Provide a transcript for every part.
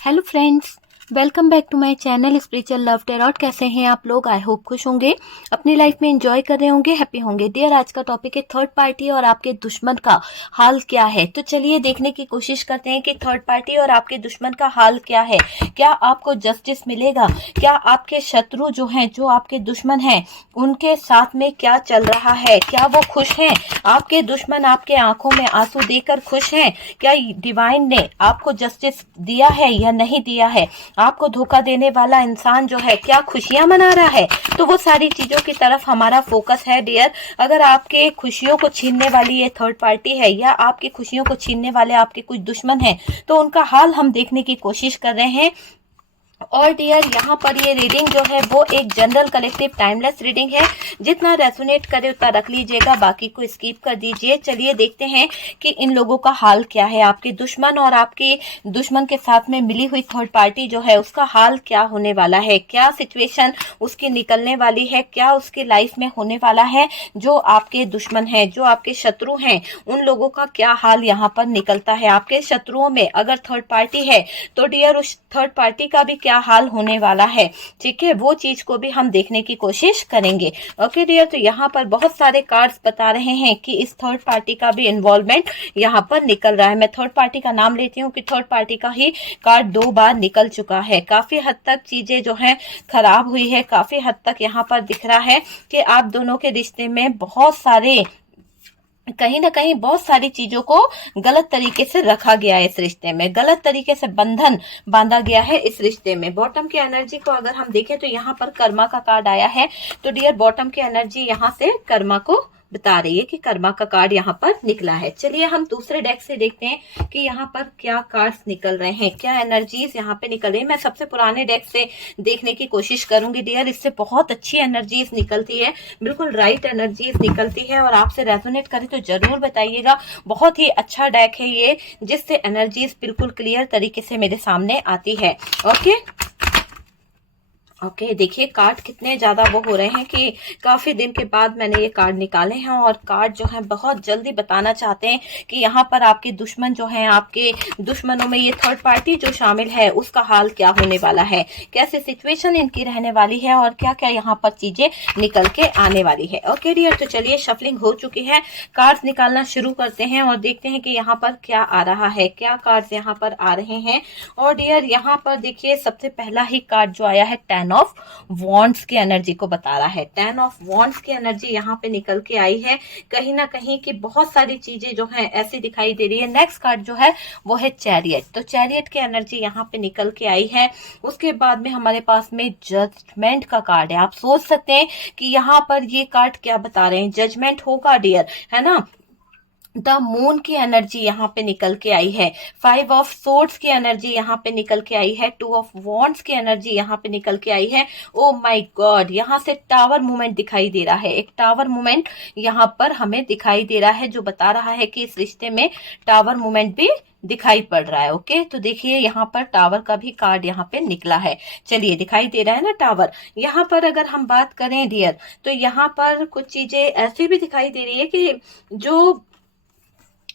Hello friends, welcome back to my channel spiritual love tarot. कैसे हैं आप लोग? आई होप खुश होंगे, अपनी लाइफ में एंजॉय कर रहे होंगे, हैप्पी होंगे। डियर, आज का टॉपिक है थर्ड पार्टी और आपके दुश्मन का हाल क्या है। तो चलिए देखने की कोशिश करते हैं कि थर्ड पार्टी और आपके दुश्मन का हाल क्या है। क्या आपको जस्टिस मिलेगा? क्या आपके शत्रु जो हैं, जो आपके दुश्मन हैं, उनके साथ में क्या चल रहा है? क्या वो खुश हैं? आपके दुश्मन आपके आंखों में आंसू देकर खुश हैं? क्या डिवाइन ने आपको जस्टिस दिया है या नहीं दिया है? आपको धोखा देने वाला इंसान जो है क्या खुशियां मना रहा है? तो वो सारी चीजों की तरफ हमारा फोकस है डियर। अगर आपके खुशियों को छीनने वाली ये थर्ड पार्टी है या आपकी खुशियों को छीनने वाले आपके कुछ दुश्मन हैं, तो उनका हाल हम देखने की कोशिश कर रहे हैं। और डियर, यहाँ पर ये रीडिंग जो है वो एक जनरल कलेक्टिव टाइमलेस रीडिंग है। जितना रेजोनेट करे उतना रख लीजिएगा, बाकी को स्किप कर दीजिए। चलिए देखते हैं कि इन लोगों का हाल क्या है। आपके दुश्मन और आपके दुश्मन के साथ में मिली हुई थर्ड पार्टी जो है उसका हाल क्या होने वाला है, क्या सिचुएशन उसकी निकलने वाली है, क्या उसकी लाइफ में होने वाला है। जो आपके दुश्मन है, जो आपके शत्रु हैं, उन लोगों का क्या हाल यहाँ पर निकलता है। आपके शत्रुओं में अगर थर्ड पार्टी है तो डियर उस थर्ड पार्टी का भी क्या हाल होने वाला है, ठीक है, वो चीज को भी हम देखने की कोशिश करेंगे। ओके डियर, तो यहाँ पर बहुत सारे कार्ड्स बता रहे हैं कि इस थर्ड पार्टी का भी इन्वॉल्वमेंट यहाँ पर निकल रहा है। मैं थर्ड पार्टी का नाम लेती हूँ कि थर्ड पार्टी का ही कार्ड 2 बार निकल चुका है। काफी हद तक चीजें जो है खराब हुई है, काफी हद तक यहाँ पर दिख रहा है कि आप दोनों के रिश्ते में बहुत सारे, कहीं ना कहीं बहुत सारी चीजों को गलत तरीके से रखा गया है। इस रिश्ते में गलत तरीके से बंधन बांधा गया है। इस रिश्ते में बॉटम की एनर्जी को अगर हम देखें तो यहाँ पर कर्मा का कार्ड आया है। तो डियर, बॉटम की एनर्जी यहाँ से कर्मा को बता रही है कि कर्मा का कार्ड यहाँ पर निकला है। चलिए हम दूसरे डेक से देखते हैं कि यहाँ पर क्या कार्ड्स निकल रहे हैं, क्या एनर्जीज यहाँ पे निकल रही है। मैं सबसे पुराने डेक से देखने की कोशिश करूंगी डियर, इससे बहुत अच्छी एनर्जीज निकलती है, बिल्कुल राइट एनर्जीज निकलती है। और आपसे रेजोनेट करे तो जरूर बताइएगा। बहुत ही अच्छा डेक है ये, जिससे एनर्जीज बिल्कुल क्लियर तरीके से मेरे सामने आती है। ओके ओके देखिए कार्ड कितने ज्यादा वो हो रहे हैं कि काफी दिन के बाद मैंने ये कार्ड निकाले हैं। और कार्ड जो है बहुत जल्दी बताना चाहते हैं कि यहाँ पर आपके दुश्मन जो हैं, आपके दुश्मनों में ये थर्ड पार्टी जो शामिल है उसका हाल क्या होने वाला है, कैसे सिचुएशन इनकी रहने वाली है और क्या क्या यहाँ पर चीजें निकल के आने वाली है। ओके डियर, तो चलिए शफलिंग हो चुकी है, कार्ड्स निकालना शुरू करते हैं और देखते हैं कि यहाँ पर क्या आ रहा है, क्या कार्ड्स यहाँ पर आ रहे हैं। और डियर यहाँ पर देखिए सबसे पहला ही कार्ड जो आया है टेन ऑफ वॉन्ड्स की एनर्जी को बता रहा है। 10 ऑफ वॉन्ड्स की एनर्जी यहाँ पे निकल के आई है। कहीं ना कहीं की बहुत सारी चीजें जो हैं ऐसी दिखाई दे रही है। नेक्स्ट कार्ड जो है वो है चैरियट। तो चैरियट की एनर्जी यहाँ पे निकल के आई है। उसके बाद में हमारे पास में जजमेंट का कार्ड है। आप सोच सकते हैं कि यहाँ पर ये कार्ड क्या बता रहे हैं, जजमेंट होगा डियर, है ना। द मून की एनर्जी यहाँ पे निकल के आई है। 5 ऑफ सोर्ड्स की एनर्जी यहाँ पे निकल के आई है। 2 ऑफ वॉन्ड्स की एनर्जी यहाँ पे निकल के आई है। ओ माय गॉड, यहाँ से टावर मूवमेंट दिखाई दे रहा है। एक टावर मूवमेंट यहाँ पर हमें दिखाई दे रहा है, जो बता रहा है कि इस रिश्ते में टावर मूवमेंट भी दिखाई पड़ रहा है। ओके, तो देखिए यहाँ पर टावर का भी कार्ड यहाँ पे निकला है। चलिए दिखाई दे रहा है ना टावर। यहाँ पर अगर हम बात करें डियर, तो यहाँ पर कुछ चीजें ऐसी भी दिखाई दे रही है कि जो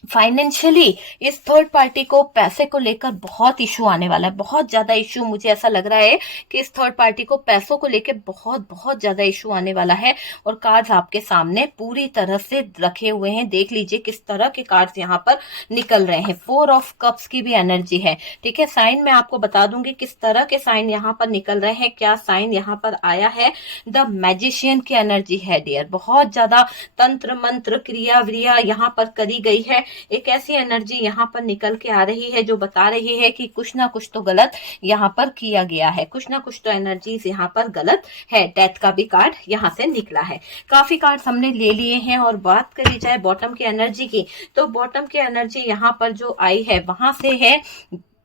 फाइनेंशियली इस थर्ड पार्टी को पैसे को लेकर बहुत इशू आने वाला है। बहुत ज्यादा इशू, मुझे ऐसा लग रहा है कि इस थर्ड पार्टी को पैसों को लेकर बहुत बहुत ज्यादा इशू आने वाला है। और कार्ड्स आपके सामने पूरी तरह से रखे हुए हैं, देख लीजिए किस तरह के कार्ड्स यहाँ पर निकल रहे हैं। 4 ऑफ कप्स की भी एनर्जी है, ठीक है। साइन मैं आपको बता दूंगी किस तरह के साइन यहाँ पर निकल रहे हैं, क्या साइन यहाँ पर आया है। द मैजिशियन की एनर्जी है डियर, बहुत ज्यादा तंत्र मंत्र क्रिया व्रिया यहाँ पर करी गई है। एक ऐसी एनर्जी यहाँ पर निकल के आ रही है जो बता रही है कि कुछ ना कुछ तो गलत यहाँ पर किया गया है, कुछ ना कुछ तो एनर्जीज यहाँ पर गलत है। डेथ का भी कार्ड यहाँ से निकला है। काफी कार्ड हमने ले लिए हैं। और बात करी जाए बॉटम की एनर्जी की, तो बॉटम की एनर्जी यहाँ पर जो आई है वहां से है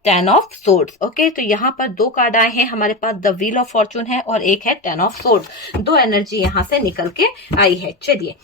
10 ऑफ सोर्ड्स। ओके, तो यहाँ पर 2 कार्ड आए हैं हमारे पास, द व्हील ऑफ फॉर्चून है और एक है 10 ऑफ सोर्ड्स। 2 एनर्जी यहाँ से निकल के आई है। चलिए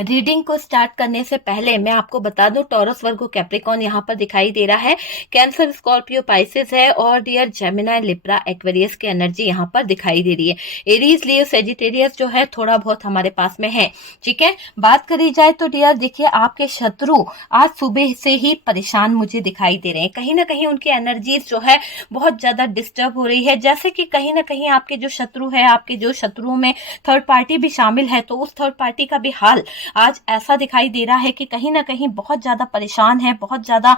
रीडिंग को स्टार्ट करने से पहले मैं आपको बता दूं, टॉरस, वर्गो, कैप्रिकॉर्न यहाँ पर दिखाई दे रहा है, कैंसर, स्कॉर्पियो, पाइसेस है, और डियर जेमिनाई, लिब्रा, एक्वेरियस की एनर्जी यहाँ पर दिखाई दे रही है। एरीज, लियो, सेजिटेरियस जो है थोड़ा बहुत हमारे पास में है। ठीक है, बात करी जाए तो डियर देखिए, आपके शत्रु आज सुबह से ही परेशान मुझे दिखाई दे रहे हैं। कहीं ना कहीं उनकी एनर्जीज जो है बहुत ज्यादा डिस्टर्ब हो रही है, जैसे कि कहीं ना कहीं आपके जो शत्रु है, आपके जो शत्रुओं में थर्ड पार्टी भी शामिल है, तो उस थर्ड पार्टी का भी हाल आज ऐसा दिखाई दे रहा है कि कहीं ना कहीं बहुत ज्यादा परेशान है, बहुत ज्यादा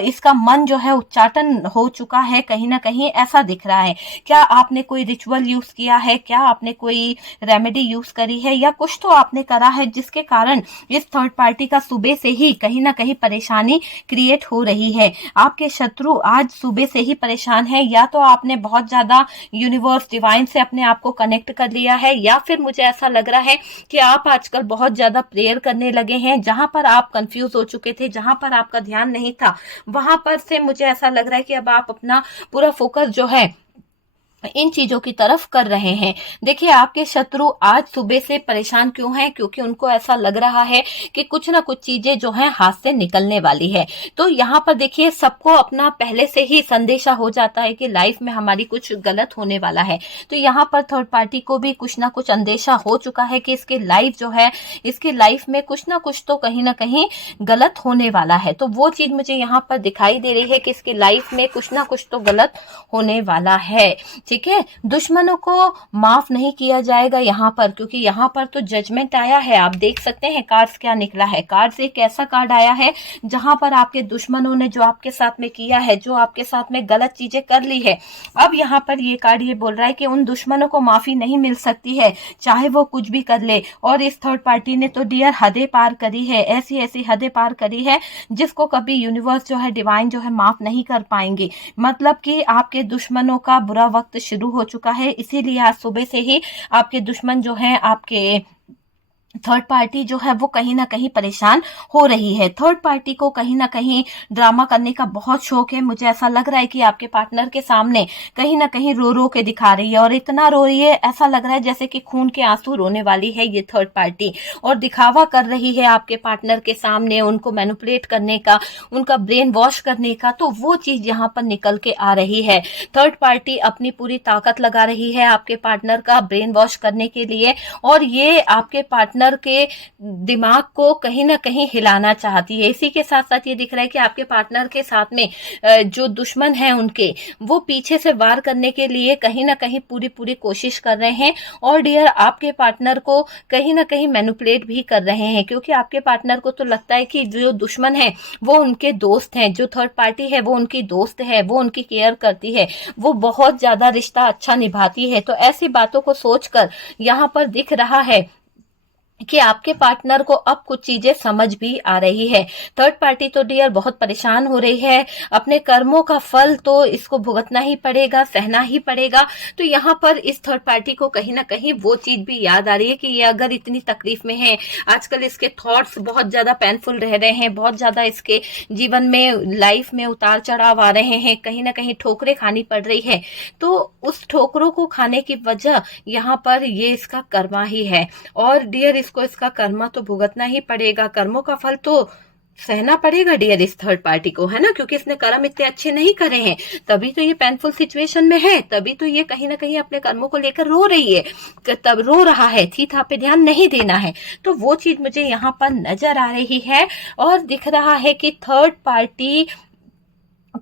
इसका मन जो है उच्चाटन हो चुका है, कहीं ना कहीं ऐसा दिख रहा है। क्या आपने कोई रिचुअल यूज किया है, क्या आपने कोई रेमेडी यूज करी है, या कुछ तो आपने करा है जिसके कारण इस थर्ड पार्टी का सुबह से ही कहीं ना कहीं परेशानी क्रिएट हो रही है। आपके शत्रु आज सुबह से ही परेशान है, या तो आपने बहुत ज्यादा यूनिवर्स, डिवाइन से अपने आप को कनेक्ट कर लिया है, या फिर मुझे ऐसा लग रहा है कि आप आजकल बहुत ज्यादा प्रेयर करने लगे हैं। जहां पर आप कंफ्यूज हो चुके थे, जहां पर आपका ध्यान नहीं था, वहां पर से मुझे ऐसा लग रहा है कि अब आप अपना पूरा फोकस जो है इन चीजों की तरफ कर रहे हैं। देखिए, आपके शत्रु आज सुबह से परेशान क्यों हैं? क्योंकि उनको ऐसा लग रहा है कि कुछ ना कुछ चीजें जो हैं हाथ से निकलने वाली है। तो यहाँ पर देखिए, सबको अपना पहले से ही संदेशा हो जाता है कि लाइफ में हमारी कुछ गलत होने वाला है। तो यहाँ पर थर्ड पार्टी को भी कुछ ना कुछ अंदेशा हो चुका है कि इसके लाइफ जो है, इसकी लाइफ में कुछ ना कुछ तो कहीं ना कहीं गलत होने वाला है। तो वो चीज मुझे यहाँ पर दिखाई दे रही है कि इसकी लाइफ में कुछ ना कुछ तो गलत होने वाला है। ठीक है, दुश्मनों को माफ नहीं किया जाएगा यहाँ पर, क्योंकि यहाँ पर तो जजमेंट आया है। आप देख सकते हैं कार्ड्स क्या निकला है। कार्ड्स एक ऐसा कार्ड आया है जहां पर आपके दुश्मनों ने जो आपके साथ में किया है, जो आपके साथ में गलत चीजें कर ली है, अब यहाँ पर ये कार्ड ये बोल रहा है कि उन दुश्मनों को माफी नहीं मिल सकती है, चाहे वो कुछ भी कर ले। और इस थर्ड पार्टी ने तो डियर हदें पार करी है, ऐसी ऐसी हदें पार करी है जिसको कभी यूनिवर्स जो है, डिवाइन जो है, माफ नहीं कर पाएंगे। मतलब कि आपके दुश्मनों का बुरा वक्त शुरू हो चुका है, इसीलिए आज सुबह से ही आपके दुश्मन जो हैं, आपके थर्ड पार्टी जो है वो कहीं ना कहीं परेशान हो रही है। थर्ड पार्टी को कहीं ना कहीं ड्रामा करने का बहुत शौक है। मुझे ऐसा लग रहा है कि आपके पार्टनर के सामने कहीं ना कहीं रो रो के दिखा रही है, और इतना रो रही है, ऐसा लग रहा है जैसे कि खून के आंसू रोने वाली है ये थर्ड पार्टी, और दिखावा कर रही है आपके पार्टनर के सामने, उनको मैनिपुलेट करने का, उनका ब्रेन वॉश करने का। तो वो चीज यहाँ पर निकल के आ रही है। थर्ड पार्टी अपनी पूरी ताकत लगा रही है आपके पार्टनर का ब्रेन वॉश करने के लिए, और ये आपके पार्टनर के दिमाग को कहीं ना कहीं हिलाना चाहती है। इसी के साथ साथ ये दिख रहा है कि आपके पार्टनर के साथ में जो दुश्मन है उनके, वो पीछे से वार करने के लिए कहीं ना कहीं पूरी पूरी कोशिश कर रहे हैं, और डियर आपके पार्टनर को कहीं ना कहीं मैनिपुलेट भी कर रहे हैं, क्योंकि आपके पार्टनर को तो लगता है कि जो दुश्मन है वो उनके दोस्त हैं, जो थर्ड पार्टी है वो उनकी दोस्त है, वो उनकी केयर करती है, वो बहुत ज्यादा रिश्ता अच्छा निभाती है। तो ऐसी बातों को सोचकर यहाँ पर दिख रहा है कि आपके पार्टनर को अब कुछ चीजें समझ भी आ रही है। थर्ड पार्टी तो डियर बहुत परेशान हो रही है, अपने कर्मों का फल तो इसको भुगतना ही पड़ेगा, सहना ही पड़ेगा। तो यहाँ पर इस थर्ड पार्टी को कहीं ना कहीं वो चीज भी याद आ रही है कि ये अगर इतनी तकलीफ में है, आजकल इसके थॉट्स बहुत ज्यादा पेनफुल रह रहे हैं, बहुत ज्यादा इसके जीवन में, लाइफ में उतार चढ़ाव आ रहे हैं, कहीं ना कहीं ठोकरें खानी पड़ रही है, तो उस ठोकरों को खाने की वजह यहाँ पर ये इसका कर्मा ही है। और डियर इसको इसका कर्मा तो भुगतना ही पड़ेगा, कर्मों का फल तो सहना पड़ेगा डियर इस थर्ड पार्टी को, है ना, क्योंकि इसने कर्म इतने अच्छे नहीं करे हैं, तभी तो ये पेनफुल सिचुएशन में है, तभी तो ये कहीं ना कहीं अपने कर्मों को लेकर रो रही है, तब रो रहा है, थी था पे ध्यान नहीं देना है। तो वो चीज मुझे यहाँ पर नजर आ रही है, और दिख रहा है कि थर्ड पार्टी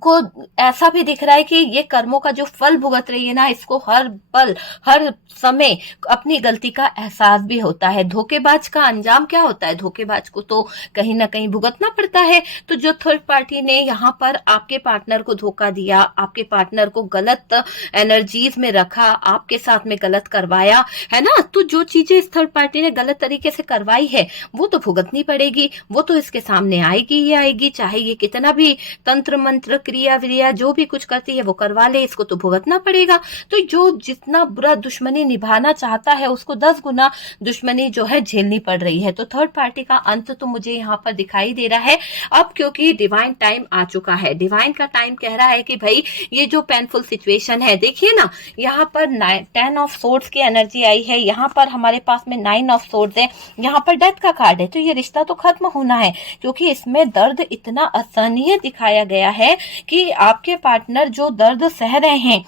को ऐसा भी दिख रहा है कि ये कर्मों का जो फल भुगत रही है ना, इसको हर पल, हर समय अपनी गलती का एहसास भी होता है। धोखेबाज का अंजाम क्या होता है? धोखेबाज को तो कहीं ना कहीं भुगतना पड़ता है। तो जो थर्ड पार्टी ने यहाँ पर आपके पार्टनर को धोखा दिया, आपके पार्टनर को गलत एनर्जीज में रखा, आपके साथ में गलत करवाया, है ना, तो जो चीजें इस थर्ड पार्टी ने गलत तरीके से करवाई है वो तो भुगतनी पड़ेगी, वो तो इसके सामने आएगी ही आएगी, चाहे ये कितना भी तंत्र मंत्र क्रिया विरिया जो भी कुछ करती है वो करवा ले, इसको तो भुगतना पड़ेगा। तो जो जितना बुरा दुश्मनी निभाना चाहता है उसको 10 गुना दुश्मनी जो है झेलनी पड़ रही है। तो थर्ड पार्टी का अंत तो मुझे यहाँ पर दिखाई दे रहा है अब, क्योंकि डिवाइन टाइम आ चुका है। डिवाइन का टाइम कह रहा है कि भाई ये जो पेनफुल सिचुएशन है, देखिए ना यहाँ पर 10 ऑफ सोर्ड्स की एनर्जी आई है, यहाँ पर हमारे पास में 9 ऑफ सोर्ड्स है, यहाँ पर डेथ का कार्ड है। तो ये रिश्ता तो खत्म होना है, क्योंकि इसमें दर्द इतना असहनीय दिखाया गया है कि आपके पार्टनर जो दर्द सह रहे हैं,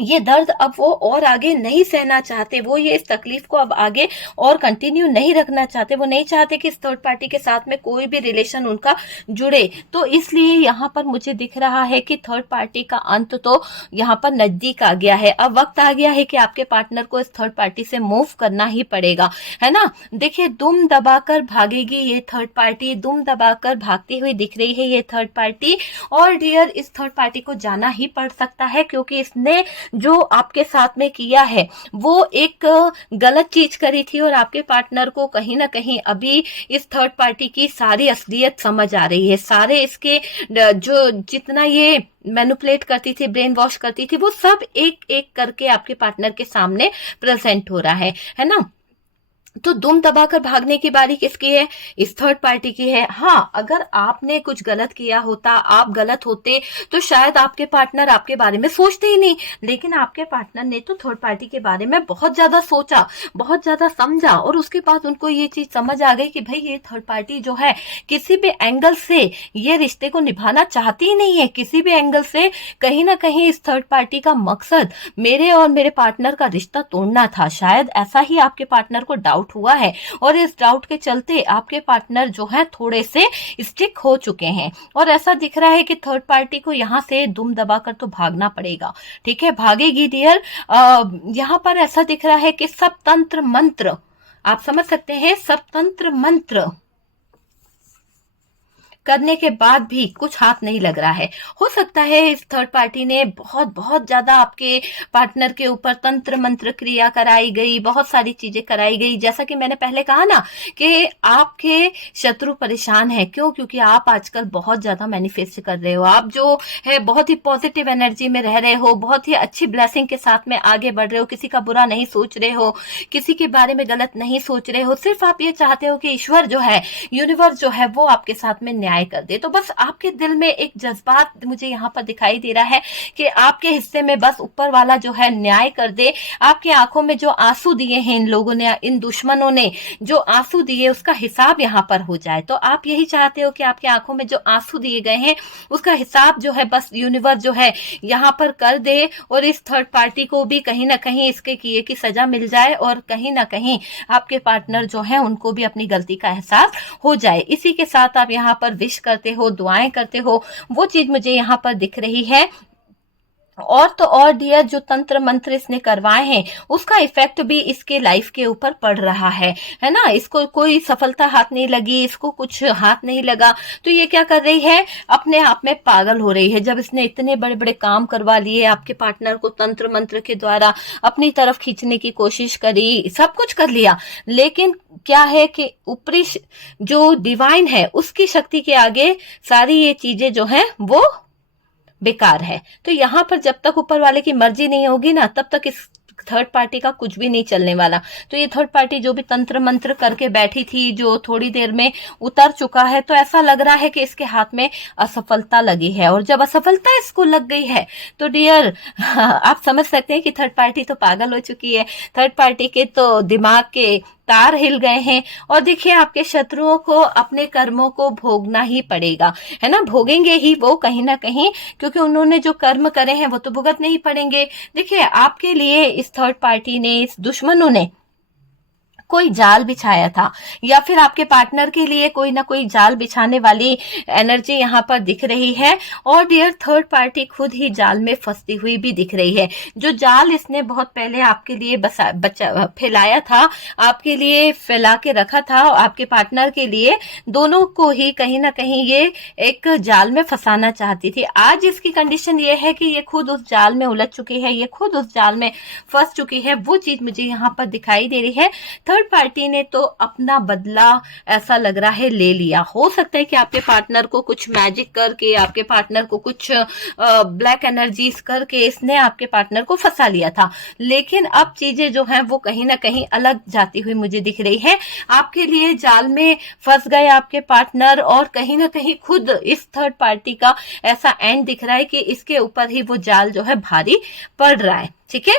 ये दर्द अब वो और आगे नहीं सहना चाहते, वो ये इस तकलीफ को अब आगे और कंटिन्यू नहीं रखना चाहते, वो नहीं चाहते कि इस थर्ड पार्टी के साथ में कोई भी रिलेशन उनका जुड़े। तो इसलिए यहाँ पर मुझे दिख रहा है कि थर्ड पार्टी का अंत तो यहाँ पर नजदीक आ गया है। अब वक्त आ गया है कि आपके पार्टनर को इस थर्ड पार्टी से मूव करना ही पड़ेगा, है ना। देखिए दुम दबाकर भागेगी ये थर्ड पार्टी, दुम दबाकर भागती हुई दिख रही है ये थर्ड पार्टी। और डियर, इस थर्ड पार्टी को जाना ही पड़ सकता है, क्योंकि इसने जो आपके साथ में किया है वो एक गलत चीज करी थी, और आपके पार्टनर को कहीं ना कहीं अभी इस थर्ड पार्टी की सारी असलियत समझ आ रही है। सारे इसके जो जितना ये मैनिपुलेट करती थी, ब्रेन वॉश करती थी, वो सब एक एक करके आपके पार्टनर के सामने प्रेजेंट हो रहा है ना। तो दुम दबाकर भागने की बारी किसकी है? इस थर्ड पार्टी की है। हाँ, अगर आपने कुछ गलत किया होता, आप गलत होते, तो शायद आपके पार्टनर आपके बारे में सोचते ही नहीं, लेकिन आपके पार्टनर ने तो थर्ड पार्टी के बारे में बहुत ज्यादा सोचा, बहुत ज्यादा समझा, और उसके बाद उनको ये चीज समझ आ गई कि भाई ये थर्ड पार्टी जो है किसी भी एंगल से ये रिश्ते को निभाना चाहती ही नहीं है। किसी भी एंगल से कहीं ना कहीं इस थर्ड पार्टी का मकसद मेरे और मेरे पार्टनर का रिश्ता तोड़ना था। शायद ऐसा ही आपके पार्टनर को डाउट हुआ है, और इस डाउट के चलते आपके पार्टनर जो है थोड़े से स्टिक हो चुके हैं, और ऐसा दिख रहा है कि थर्ड पार्टी को यहां से दुम दबाकर तो भागना पड़ेगा। ठीक है, भागेगी डियर। यहां पर ऐसा दिख रहा है कि सब तंत्र मंत्र, आप समझ सकते हैं, सब तंत्र मंत्र करने के बाद भी कुछ हाथ नहीं लग रहा है। हो सकता है इस थर्ड पार्टी ने बहुत बहुत ज्यादा आपके पार्टनर के ऊपर तंत्र मंत्र क्रिया कराई गई, बहुत सारी चीजें कराई गई। जैसा कि मैंने पहले कहा ना कि आपके शत्रु परेशान है। क्यों? क्योंकि आप आजकल बहुत ज्यादा मैनिफेस्ट कर रहे हो, आप जो है बहुत ही पॉजिटिव एनर्जी में रह रहे हो, बहुत ही अच्छी ब्लेसिंग के साथ में आगे बढ़ रहे हो, किसी का बुरा नहीं सोच रहे हो, किसी के बारे में गलत नहीं सोच रहे हो। सिर्फ आप ये चाहते हो कि ईश्वर जो है, यूनिवर्स जो है, वो आपके साथ में न्याय कर दे। तो बस आपके दिल में एक जज्बात मुझे यहाँ पर दिखाई दे रहा है कि आपके हिस्से में बस ऊपर वाला जो है न्याय कर दे। आपकी आंखों में जो आंसू दिए हैं इन लोगों ने, इन दुश्मनों ने जो आंसू दिए, उसका हिसाब यहाँ पर हो जाए। तो आप यही चाहते हो कि आपकी आंखों में जो आंसू दिए गए हैं उसका हिसाब जो है बस यूनिवर्स जो है यहाँ पर कर दे, और इस थर्ड पार्टी को भी कहीं ना कहीं इसके किए की सजा मिल जाए, और कहीं ना कहीं आपके पार्टनर जो है उनको भी अपनी गलती का एहसास हो जाए। इसी के साथ आप यहाँ पर विश करते हो, दुआएं करते हो, वो चीज मुझे यहाँ पर दिख रही है। और तो और डियर, जो तंत्र मंत्र इसने करवाए हैं उसका इफेक्ट भी इसके लाइफ के ऊपर पड़ रहा है ना। इसको कोई सफलता हाथ नहीं लगी, इसको कुछ हाथ नहीं लगा, तो ये क्या कर रही है, अपने आप में पागल हो रही है। जब इसने इतने बड़े बड़े काम करवा लिए, आपके पार्टनर को तंत्र मंत्र के द्वारा अपनी तरफ खींचने की कोशिश करी, सब कुछ कर लिया, लेकिन क्या है कि ऊपरी जो डिवाइन है उसकी शक्ति के आगे सारी ये चीजें जो है वो बेकार है। तो यहाँ पर जब तक ऊपर वाले की मर्जी नहीं होगी ना, तब तक इस थर्ड पार्टी का कुछ भी नहीं चलने वाला। तो ये थर्ड पार्टी जो भी तंत्र मंत्र करके बैठी थी, जो थोड़ी देर में उतर चुका है, तो ऐसा लग रहा है कि इसके हाथ में असफलता लगी है। और जब असफलता इसको लग गई है तो डियर आप समझ सकते हैं कि थर्ड पार्टी तो पागल हो चुकी है। थर्ड पार्टी के तो दिमाग के तार हिल गए हैं। और देखिए, आपके शत्रुओं को अपने कर्मों को भोगना ही पड़ेगा, है ना, भोगेंगे ही वो कहीं ना कहीं, क्योंकि उन्होंने जो कर्म करे हैं वो तो भुगतने ही पड़ेंगे। देखिए, आपके लिए इस थर्ड पार्टी ने, इस दुश्मनों ने कोई जाल बिछाया था, या फिर आपके पार्टनर के लिए कोई ना कोई जाल बिछाने वाली एनर्जी यहाँ पर दिख रही है। और डियर, थर्ड पार्टी खुद ही जाल में फंसती हुई भी दिख रही है। जो जाल इसने बहुत पहले आपके लिए फैलाया था, आपके लिए फैला के रखा था, आपके पार्टनर के लिए, दोनों को ही कहीं ना कहीं ये एक जाल में फंसाना चाहती थी। आज इसकी कंडीशन ये है कि ये खुद उस जाल में उलझ चुकी है, ये खुद उस जाल में फंस चुकी है। वो चीज मुझे यहाँ पर दिखाई दे रही है। थर्ड थर्ड पार्टी ने तो अपना बदला ऐसा लग रहा है ले लिया। हो सकता है कि आपके पार्टनर को कुछ मैजिक करके, आपके पार्टनर को कुछ ब्लैक एनर्जीज करके इसने आपके पार्टनर को फंसा लिया था, लेकिन अब चीजें जो हैं वो कहीं ना कहीं अलग जाती हुई मुझे दिख रही है। आपके लिए जाल में फंस गए आपके पार्टनर, और कहीं ना कहीं खुद इस थर्ड पार्टी का ऐसा एंड दिख रहा है कि इसके ऊपर ही वो जाल जो है भारी पड़ रहा है। ठीक है,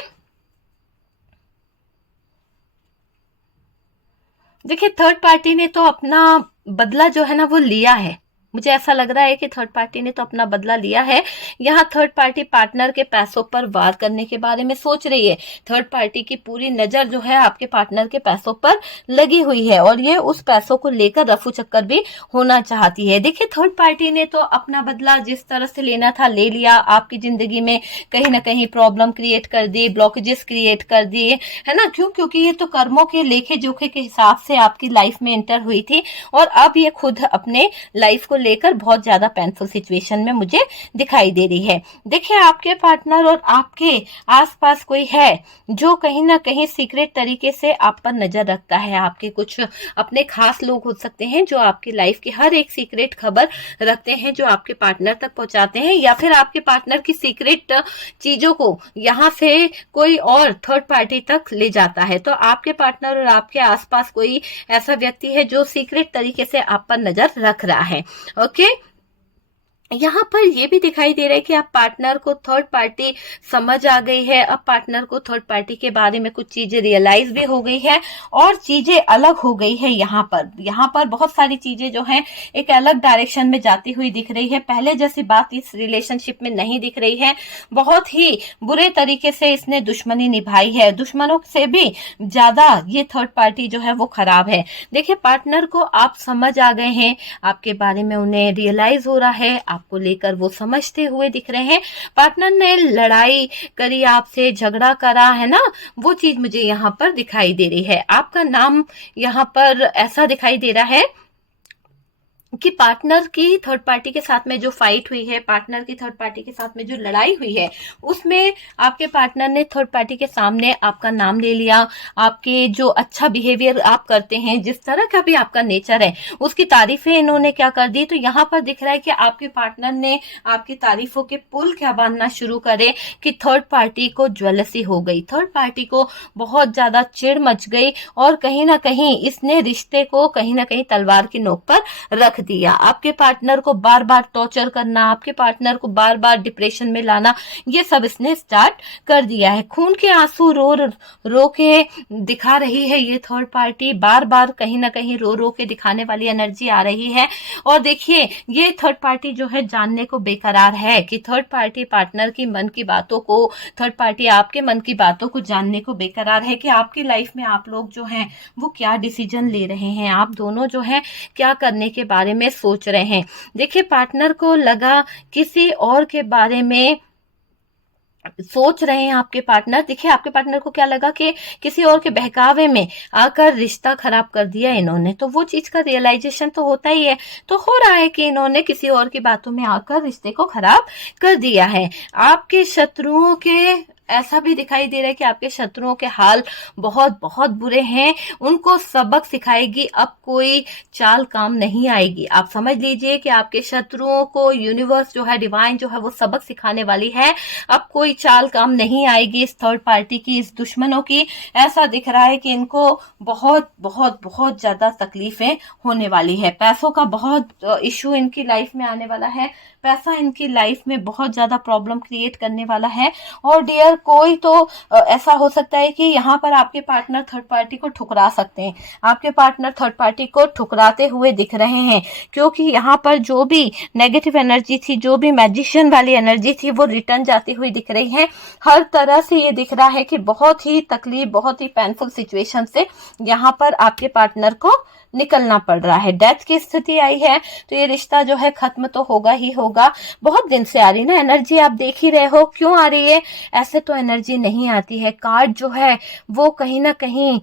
देखिए थर्ड पार्टी ने तो अपना बदला जो है ना वो लिया है। मुझे ऐसा लग रहा है कि थर्ड पार्टी ने तो अपना बदला लिया है। यहाँ थर्ड पार्टी पार्टनर के पैसों पर वार करने के बारे में सोच रही है। थर्ड पार्टी की पूरी नजर जो है आपके पार्टनर के पैसों पर लगी हुई है, और ये उस पैसों को लेकर रफू चक्कर भी होना चाहती है। देखिए थर्ड पार्टी ने तो अपना बदला जिस तरह से लेना था ले लिया। आपकी जिंदगी में कहीं ना कहीं प्रॉब्लम क्रिएट कर दी, ब्लॉकेजेस क्रिएट कर दिए, है ना। क्यों? क्योंकि ये तो कर्मों के लेखे जोखे के हिसाब से आपकी लाइफ में एंटर हुई थी, और अब ये खुद अपने लाइफ को लेकर बहुत ज्यादा पेनफुल सिचुएशन में मुझे दिखाई दे रही है। देखिए आपके पार्टनर और आपके आसपास कोई है जो कहीं ना कहीं सीक्रेट तरीके से आप पर नजर रखता है। आपके कुछ अपने खास लोग हो सकते हैं जो आपकी लाइफ की हर एक सीक्रेट खबर रखते हैं, जो आपके पार्टनर तक पहुंचाते हैं, या फिर आपके पार्टनर की सीक्रेट चीजों को यहाँ से कोई और थर्ड पार्टी तक ले जाता है। तो आपके पार्टनर और आपके आसपास कोई ऐसा व्यक्ति है जो सीक्रेट तरीके से आप पर नजर रख रहा है। ओके, यहाँ पर ये भी दिखाई दे रहा है कि आप पार्टनर को थर्ड पार्टी समझ आ गई है। अब पार्टनर को थर्ड पार्टी के बारे में कुछ चीजें रियलाइज भी हो गई है, और चीजें अलग हो गई है। यहाँ पर बहुत सारी चीजें जो हैं एक अलग डायरेक्शन में जाती हुई दिख रही है। पहले जैसी बात इस रिलेशनशिप में नहीं दिख रही है। बहुत ही बुरे तरीके से इसने दुश्मनी निभाई है, दुश्मनों से भी ज्यादा ये थर्ड पार्टी जो है वो खराब है। देखिए पार्टनर को आप समझ आ गए हैं, आपके बारे में उन्हें रियलाइज हो रहा है, आपको लेकर वो समझते हुए दिख रहे हैं। पार्टनर ने लड़ाई करी आपसे, झगड़ा करा है ना, वो चीज मुझे यहाँ पर दिखाई दे रही है। आपका नाम यहाँ पर ऐसा दिखाई दे रहा है कि पार्टनर की थर्ड पार्टी के साथ में जो फाइट हुई है, पार्टनर की थर्ड पार्टी के साथ में जो लड़ाई हुई है, उसमें आपके पार्टनर ने थर्ड पार्टी के सामने आपका नाम ले लिया। आपके जो अच्छा बिहेवियर आप करते हैं, जिस तरह का भी आपका नेचर है, उसकी तारीफें इन्होंने क्या कर दी। तो यहाँ पर दिख रहा है कि आपके पार्टनर ने आपकी तारीफों के पुल क्या बांधना शुरू करे कि थर्ड पार्टी को ज्वेलसी हो गई, थर्ड पार्टी को बहुत ज्यादा चिढ़ मच गई, और कहीं ना कहीं इसने रिश्ते को कहीं ना कहीं तलवार की नोक पर रख दिया। आपके पार्टनर को बार बार टॉर्चर करना, आपके पार्टनर को बार बार डिप्रेशन में लाना, ये सब इसने स्टार्ट कर दिया है। खून के आंसू रो रो के दिखा रही है ये थर्ड पार्टी, बार बार कहीं ना कहीं रो रो के दिखाने वाली एनर्जी आ रही है। और देखिए ये थर्ड पार्टी जो है जानने को बेकरार है कि थर्ड पार्टी पार्टनर की मन की बातों को, थर्ड पार्टी आपके मन की बातों को जानने को बेकरार है कि आपकी लाइफ में आप लोग जो हैं वो क्या डिसीजन ले रहे हैं, आप दोनों जो है क्या करने के बारे में सोच रहे हैं। देखिए पार्टनर को लगा किसी और के बारे में सोच रहे हैं आपके पार्टनर। देखिए आपके पार्टनर को क्या लगा कि किसी और के बहकावे में आकर रिश्ता खराब कर दिया इन्होंने, तो वो चीज का रियलाइजेशन तो होता ही है। तो हो रहा है कि इन्होंने किसी और की बातों में आकर रिश्ते को खराब कर दिया है। आपके शत्रुओं के ऐसा भी दिखाई दे रहा है कि आपके शत्रुओं के हाल बहुत बहुत बुरे हैं। उनको सबक सिखाएगी अब कोई चाल काम नहीं आएगी। आप समझ लीजिए कि आपके शत्रुओं को यूनिवर्स जो है, डिवाइन जो है, वो सबक सिखाने वाली है। अब कोई चाल काम नहीं आएगी इस थर्ड पार्टी की, इस दुश्मनों की। ऐसा दिख रहा है कि इनको बहुत बहुत बहुत ज्यादा तकलीफें होने वाली है। पैसों का बहुत इश्यू इनकी लाइफ में आने वाला है। पैसा इनकी लाइफ में बहुत ज्यादा प्रॉब्लम क्रिएट करने वाला है। और डियर कोई तो ऐसा हो सकता है कि यहाँ पर आपके पार्टनर थर्ड पार्टी को ठुकरा सकते हैं। आपके पार्टनर थर्ड पार्टी को ठुकराते हुए दिख रहे हैं, क्योंकि यहाँ पर जो भी नेगेटिव एनर्जी थी, जो भी मैजिशियन वाली एनर्जी थी, वो रिटर्न जाती हुई दिख रही है। हर तरह से ये दिख रहा है कि बहुत ही तकलीफ, बहुत ही पेनफुल सिचुएशन से यहाँ पर आपके पार्टनर को निकलना पड़ रहा है। डेथ की स्थिति आई है, तो ये रिश्ता जो है खत्म तो होगा ही होगा। बहुत दिन से आ रही ना एनर्जी, आप देख ही रहे हो क्यों आ रही है। ऐसे तो एनर्जी नहीं आती है। कार्ड जो है वो कहीं ना कहीं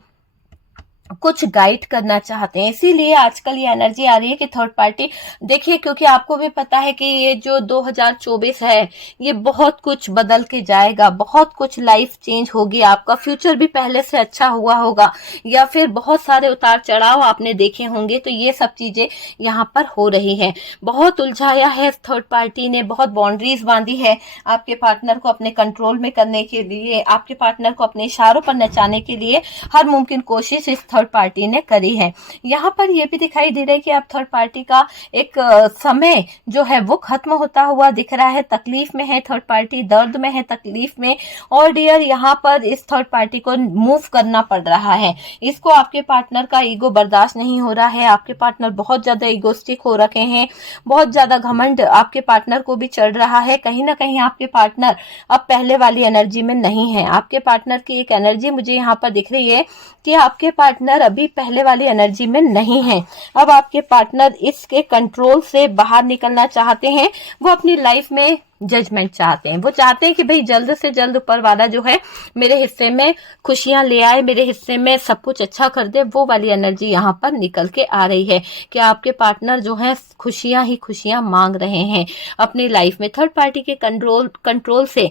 कुछ गाइड करना चाहते हैं, इसीलिए आजकल ये एनर्जी आ रही है कि थर्ड पार्टी देखिए, क्योंकि आपको भी पता है कि ये जो 2024 है ये बहुत कुछ बदल के जाएगा, बहुत कुछ लाइफ चेंज होगी, आपका फ्यूचर भी पहले से अच्छा हुआ होगा, या फिर बहुत सारे उतार चढ़ाव आपने देखे होंगे। तो ये सब चीजें यहाँ पर हो रही है। बहुत उलझाया है थर्ड पार्टी ने, बहुत बाउंड्रीज बांधी है आपके पार्टनर को अपने कंट्रोल में करने के लिए, आपके पार्टनर को अपने इशारों पर नचाने के लिए हर मुमकिन कोशिश इस थर्ड पार्टी ने करी है। यहाँ पर यह भी दिखाई दे रहा है कि आप थर्ड पार्टी का एक समय जो है वो खत्म होता हुआ दिख रहा है। तकलीफ में है थर्ड पार्टी, दर्द में है, तकलीफ में, और डियर यहाँ पर इस थर्ड पार्टी को मूव करना पड़ रहा है। इसको आपके पार्टनर का ईगो बर्दाश्त नहीं हो रहा है। आपके पार्टनर बहुत ज्यादा ईगोस्टिक हो रखे हैं, बहुत ज्यादा घमंड आपके पार्टनर को भी चढ़ रहा है। कहीं ना कहीं आपके पार्टनर अब पहले वाली एनर्जी में नहीं है। आपके पार्टनर की एक एनर्जी मुझे यहाँ पर दिख रही है कि आपके पार्टनर अभी पहले वाली एनर्जी में नहीं है। अब आपके पार्टनर इसके कंट्रोल से बाहर निकलना चाहते हैं। वो अपनी लाइफ में जजमेंट चाहते हैं। वो चाहते हैं कि भाई जल्द से जल्द ऊपर वाला जो है मेरे हिस्से में खुशियां ले आए, मेरे हिस्से में सब कुछ अच्छा कर दे। वो वाली एनर्जी यहाँ पर निकल के आ रही है कि आपके पार्टनर जो है खुशियां ही खुशियां मांग रहे हैं अपनी लाइफ में। थर्ड पार्टी के कंट्रोल से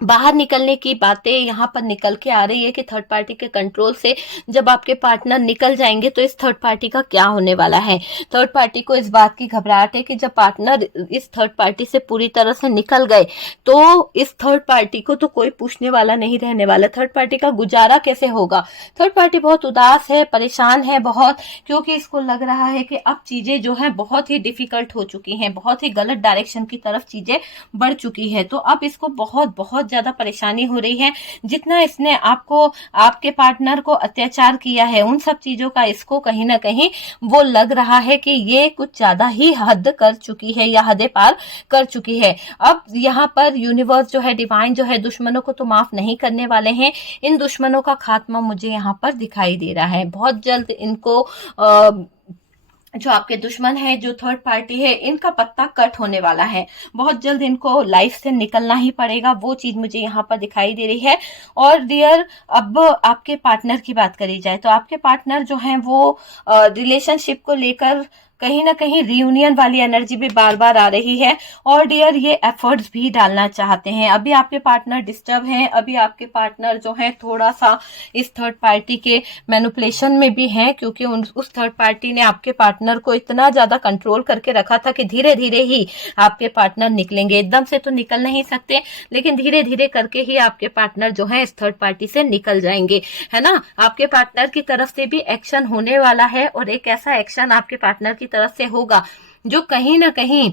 बाहर निकलने की बातें यहाँ पर निकल के आ रही है कि थर्ड पार्टी के कंट्रोल से जब आपके पार्टनर निकल जाएंगे तो इस थर्ड पार्टी का क्या होने वाला है। थर्ड पार्टी को इस बात की घबराहट है कि जब पार्टनर इस थर्ड पार्टी से पूरी तरह से निकल गए तो इस थर्ड पार्टी को तो कोई पूछने वाला नहीं रहने वाला। थर्ड पार्टी का गुजारा कैसे होगा। थर्ड पार्टी बहुत उदास है, परेशान है बहुत, क्योंकि इसको लग रहा है कि अब चीजें जो है बहुत ही डिफिकल्ट हो चुकी हैं, बहुत ही गलत डायरेक्शन की तरफ चीजें बढ़ चुकी है। तो अब इसको बहुत बहुत ज्यादा परेशानी हो रही है। जितना इसने आपको, आपके पार्टनर को अत्याचार किया है, उन सब चीजों का इसको कहीं ना कहीं वो लग रहा है कि ये कुछ ज्यादा ही हद कर चुकी है या हदें पार कर चुकी है। अब यहाँ पर यूनिवर्स जो है, डिवाइन जो है, दुश्मनों को तो माफ नहीं करने वाले हैं। इन दुश्मनों का खात्मा मुझे यहाँ पर दिखाई दे रहा है। बहुत जल्द इनको जो आपके दुश्मन है, जो थर्ड पार्टी है, इनका पत्ता कट होने वाला है। बहुत जल्द इनको लाइफ से निकलना ही पड़ेगा, वो चीज मुझे यहाँ पर दिखाई दे रही है। और डियर, अब आपके पार्टनर की बात करी जाए तो आपके पार्टनर जो है वो रिलेशनशिप को लेकर कहीं ना कहीं रियूनियन वाली एनर्जी भी बार बार आ रही है। और डियर, ये एफर्ट्स भी डालना चाहते हैं। अभी आपके पार्टनर डिस्टर्ब हैं, अभी आपके पार्टनर जो है थोड़ा सा इस थर्ड पार्टी के मैनिपुलेशन में भी हैं, क्योंकि उस थर्ड पार्टी ने आपके पार्टनर को इतना ज्यादा कंट्रोल करके रखा था कि धीरे धीरे ही आपके पार्टनर निकलेंगे। एकदम से तो निकल नहीं सकते, लेकिन धीरे धीरे करके ही आपके पार्टनर जो है इस थर्ड पार्टी से निकल जाएंगे, है ना। आपके पार्टनर की तरफ से भी एक्शन होने वाला है, और एक ऐसा एक्शन आपके पार्टनर की तरफ से होगा जो कहीं ना कहीं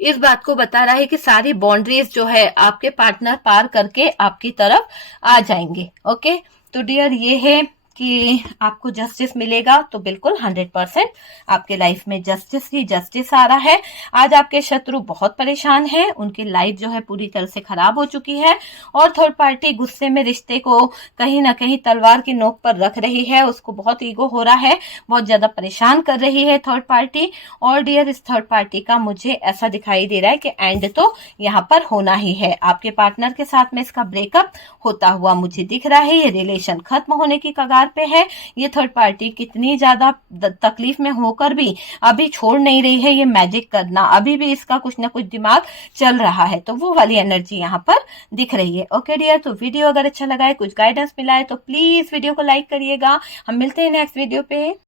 इस बात को बता रहा है कि सारी बाउंड्रीज जो है आपके पार्टनर पार करके आपकी तरफ आ जाएंगे। ओके, तो डियर, ये है कि आपको जस्टिस मिलेगा, तो बिल्कुल 100% आपके लाइफ में जस्टिस ही जस्टिस आ रहा है। आज आपके शत्रु बहुत परेशान हैं, उनकी लाइफ जो है पूरी तरह से खराब हो चुकी है, और थर्ड पार्टी गुस्से में रिश्ते को कहीं ना कहीं तलवार की नोक पर रख रही है। उसको बहुत ईगो हो रहा है, बहुत ज्यादा परेशान कर रही है थर्ड पार्टी। और डियर, इस थर्ड पार्टी का मुझे ऐसा दिखाई दे रहा है कि एंड तो यहाँ पर होना ही है। आपके पार्टनर के साथ में इसका ब्रेकअप होता हुआ मुझे दिख रहा है। ये रिलेशन खत्म होने की कगार पे है। ये थर्ड पार्टी कितनी ज्यादा तकलीफ में होकर भी अभी छोड़ नहीं रही है ये मैजिक करना, अभी भी इसका कुछ ना कुछ दिमाग चल रहा है। तो वो वाली एनर्जी यहाँ पर दिख रही है। ओके डियर, तो वीडियो अगर अच्छा लगा है, कुछ गाइडेंस मिला है, तो प्लीज वीडियो को लाइक करिएगा। हम मिलते हैं नेक्स्ट वीडियो पे।